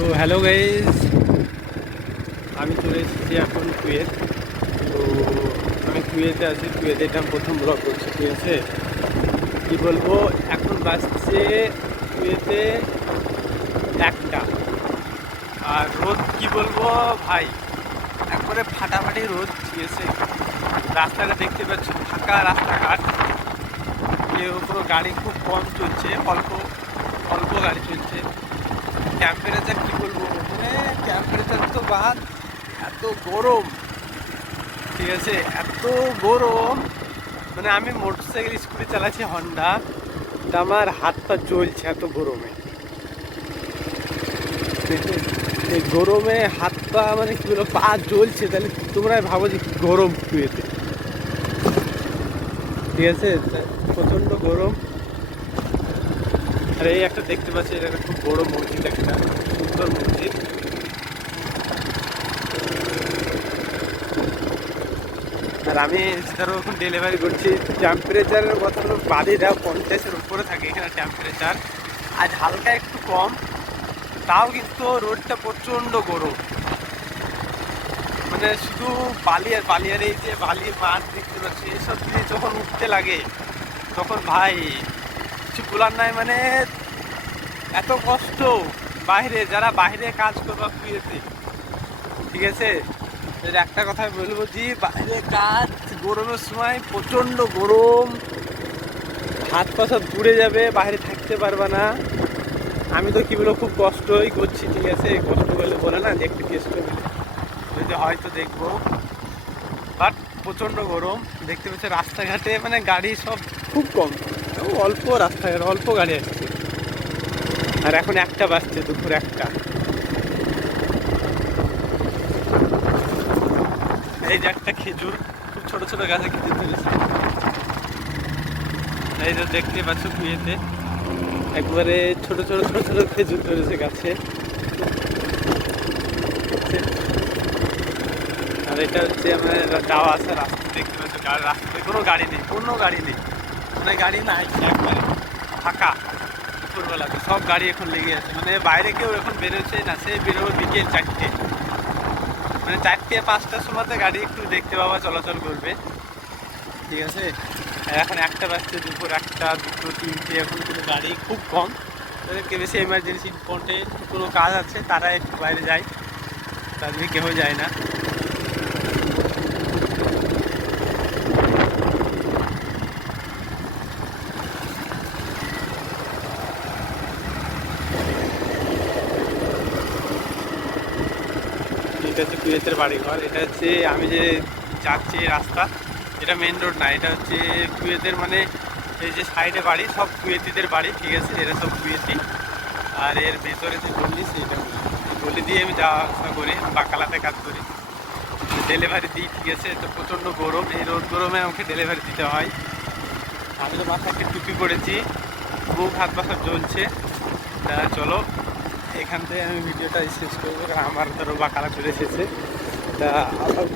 তো hello guys আমি চলে এসেছি এখন কুয়েত। তো আমি কুয়েতে আছি, কুয়েতে এটা প্রথম ব্লগ করছি, ঠিক আছে? কী বলব, এখন বাজছে কুয়েতে একটা। আর রোদ কি বলব ভাই, একবারে ফাটাফাটি রোদ, ঠিক আছে? রাস্তাঘাট দেখতে পাচ্ছি ফাঁকা রাস্তাঘাট। কেউ কোনো গাড়ি খুব কম চলছে, অল্প অল্প গাড়ি চলছে। টেম্পারেচার কি বলব? মানে টেম্পারেচার তো বাদ এত গরম। ঠিক আছে? এত গরম। মানে আমি মোটরসাইকেল স্কুটি চালাচ্ছি হন্ডা তা আমার হাত পা জ্বলছে এত গরমে। এই গরমে হাত পা মানে কি বলব, পা জ্বলছে, তাহলে তোমরা ভাবো যে গরম কুয়েতে ঠিক আছে? প্রচণ্ড গরম। আর এই একটা দেখতে পাচ্ছি, এটা খুব বড় মসজিদ, একটা সুন্দর মসজিদ। আর আমি ধরো এখন ডেলিভারি করছি টেম্পারেচারের কথা তো বাদই দাও, পঞ্চাশের উপরে থাকে এখানে টেম্পারেচার আজ হালকা একটু কম, তাও কিন্তু রোডটা প্রচণ্ড গরম। মানে শুধু বালি আর বালি আর এই যে বালি, মাঠ দেখতে পাচ্ছি এইসব জিনিস যখন উঠতে লাগে, তখন ভাই কিছু বলার নাই মানে এত কষ্ট। বাইরে যারা বাইরে কাজ করবা কুয়েতে ঠিক আছে? একটা কথা বলব যে বাইরে কাজ গরমের সময় প্রচণ্ড গরম। হাত পা সব পুড়ে যাবে বাইরে থাকতে পারবা না। আমি তো কি বলব, খুব কষ্টই করছি, ঠিক আছে? কষ্ট করলে বলে না যে একটু টেস্ট করে যদি হয়তো দেখব। বাট প্রচণ্ড গরম, দেখতে পাচ্ছি রাস্তাঘাটে মানে গাড়ি সব খুব কম। অল্প রাস্তাঘাট অল্প গাড়ি আসছে আর এখন একটা বাজছে, দুপুর একটা। এই যে একটা খেজুর, খুব ছোট ছোট গাছে খেজুর ধরেছে। এই যে দেখতে পাচ্ছ কুয়েতে, একবারে ছোট ছোট ছোট ছোট খেজুর ধরেছে গাছে। আর এটা হচ্ছে আমার যাওয়া আসা রাস্তা, দেখতে পাচ্ছ রাস্তায় কোনো গাড়ি নেই, কোনো গাড়ি নেই। মানে গাড়ি নাই একবারে। ফাঁকা। দুপুরবেলাতে সব গাড়ি এখন লেগে আছে। মানে বাইরে কেউ এখন বেরোচ্ছে না, সে বেরোবে বিকেল চারটে। মানে চারটে, পাঁচটার সময়তে গাড়ি একটু দেখতে পাবা, চলাচল করবে। ঠিক আছে? এখন একটা বাজছে দুপুর একটা দুটো তিনটে, এখন কোনো গাড়ি খুব কম। তাদেরকে বেশি এমার্জেন্সি ইম্পর্টেন্ট কোনো কাজ আছে তারা একটু বাইরে যায়। তাদের কেউ যায় না। এটা হচ্ছে কুয়েতের বাড়িঘর। এটা হচ্ছে আমি যে যাচ্ছি রাস্তা, এটা মেন রোড না, এটা হচ্ছে কুয়েতের মানে এই যে সাইডে বাড়ি, সব কুয়েতিদের বাড়ি, ঠিক আছে? এরা সব কুয়েতি। আর এর ভেতরে যে গলি, সেটা গলি দিয়ে আমি যাওয়া আসা করি, বাকালাতে কাজ করি। ডেলিভারি দিই, ঠিক আছে? তো প্রচণ্ড গরম, এই রোদ গরমে আমাকে ডেলিভারি দিতে হয়। আমি তো মাথায় একটা টুপি পরেছি বুক হাত পা সব জ্বলছে। তা চলো এখান থেকে আমি ভিডিওটা শেষ করব কারণ আমার ধরো বাঁকা চলে এসেছে। তা আবার